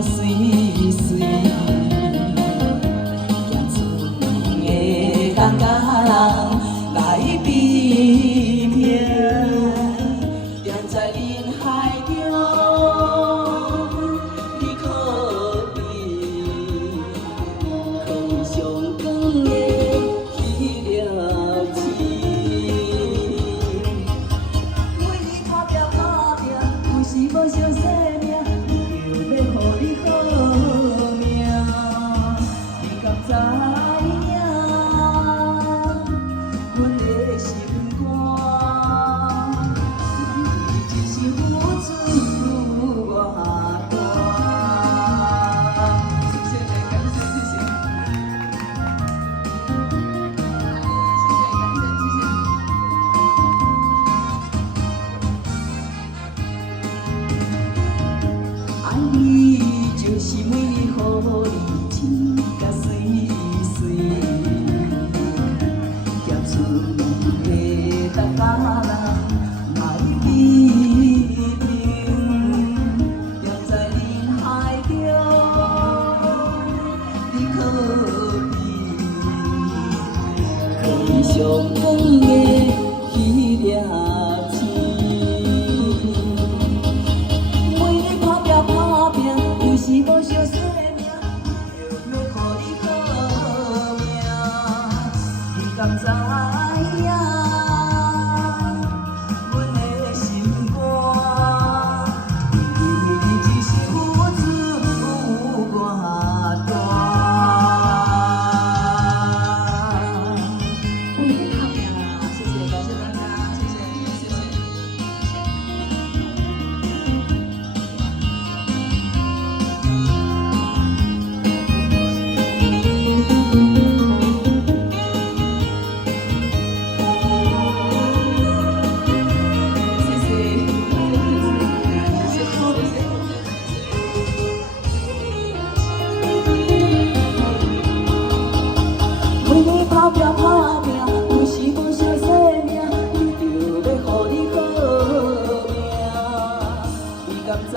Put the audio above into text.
甲水水，行船的工甲人来比拼，站在人海中，你可比上光的迄粒星。为你打拼打拼，有时无惜生命，就要予你好命。你敢知影？阮的心肝，你一生付出偌大。谢谢，感谢，谢谢。爱你就是每日予你亲甲水水，协出的大家人来比拼，站在人海中，你可比上光的迄粒星。有时无惜生命，就要予你好命。你敢知影？阮的心肝，你一生付出偌大。为你打拼啦！谢谢，感谢大家，谢谢，谢谢。为你打拼打拼，有时无惜生命，就要予你好命。你敢知？